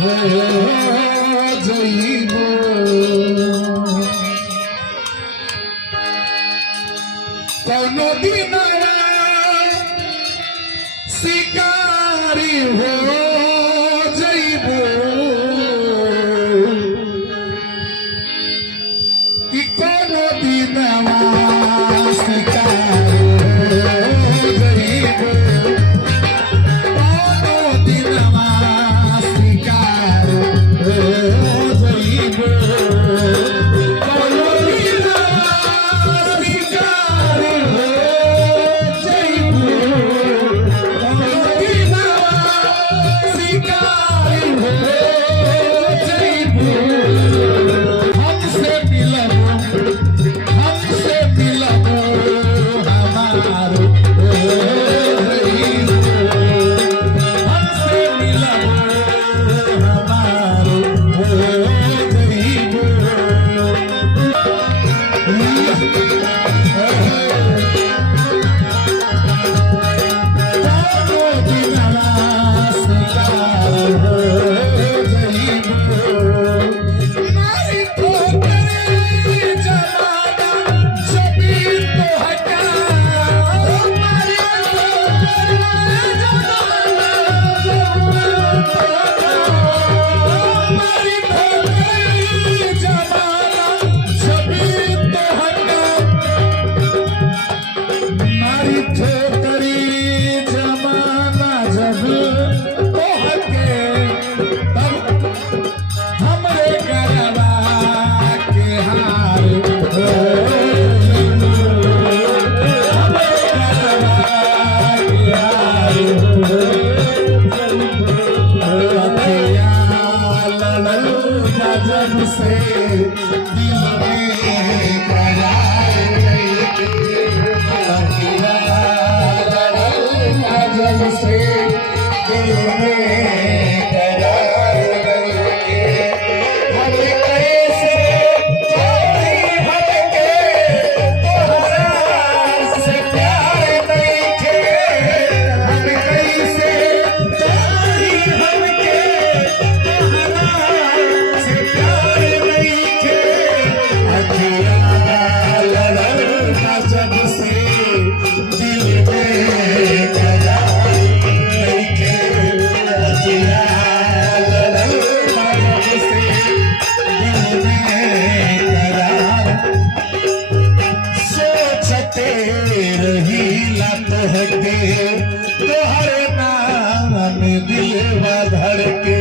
हो जइबो कौनो दिनवा शिकारी हो जइबो कि कौनो दिनवा शिकारी हो जइबो कौनो दिनवा शिकारी हो जइबो तोहरे नाम में दिलवा धड़के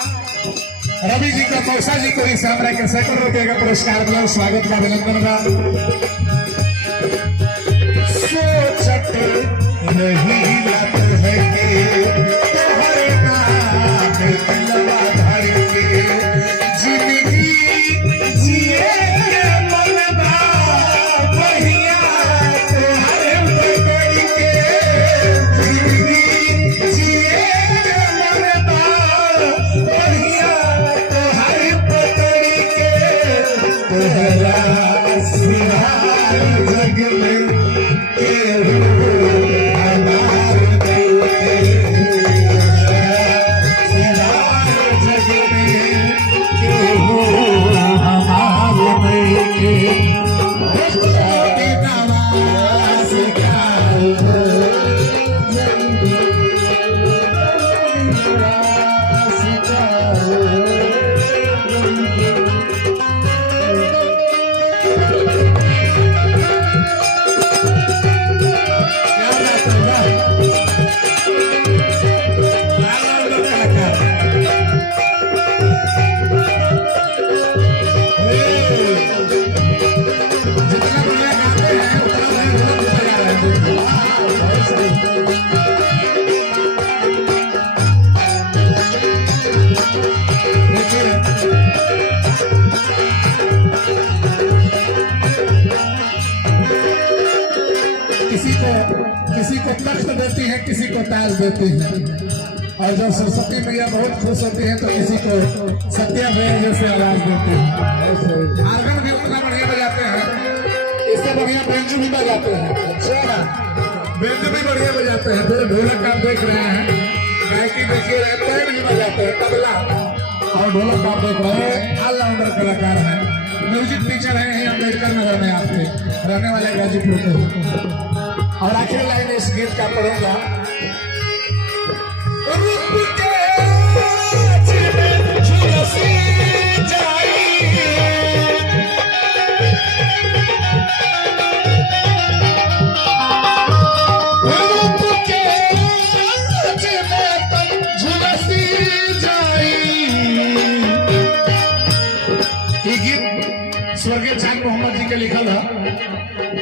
रवि जी का मौसा जी को इस हमरा के सैकड़ों रुपये का पुरस्कार दिया स्वागत का अभिनंदन बा सोचते नहीं लत है के तोहरे नाम दिलवा धड़के जिंदगी जिए के मनवा बढ़िया तोहरे पकड़ के जिंदगी जिए के मनवा बढ़िया तोहरे पकड़ के तोहरा सिवाय जग में किसी को तख्त देती है, किसी को ताज देती है। और जब सरस्वती मैया बहुत खुश होती है तो किसी को सत्या भैया जैसे आवाज देती है। आर्गन भी उतना बढ़िया बजाते हैं। बढ़िया बेंजू भी बजाते हैं। बेंजू भी बढ़िया बजाते हैं। फिर ढोलक आप देख रहे हैं, गायकी देखिए रहे, पैर भी बजाते हैं, तबला और ढोलक आप देख रहे हैं। ऑलराउंडर कलाकार है। म्यूजिक टीचर है यही अम्बेडकर नगर में आपके रहने वाले गाजीपुर के। और आखिरी लाइन इस गीत का पढ़ूंगा। रूप के झुलसी जाई, रूप के झुलसी जाई। ये गीत स्वर्गीय चांद मोहम्मद जी के लिखल है।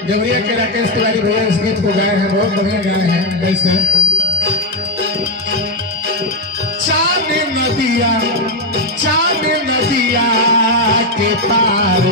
देवरिया के राकेश तिवारी भैया इस गीत को गाए हैं, बहुत बढ़िया गाए हैं। कैसे चांद नदिया के पार हो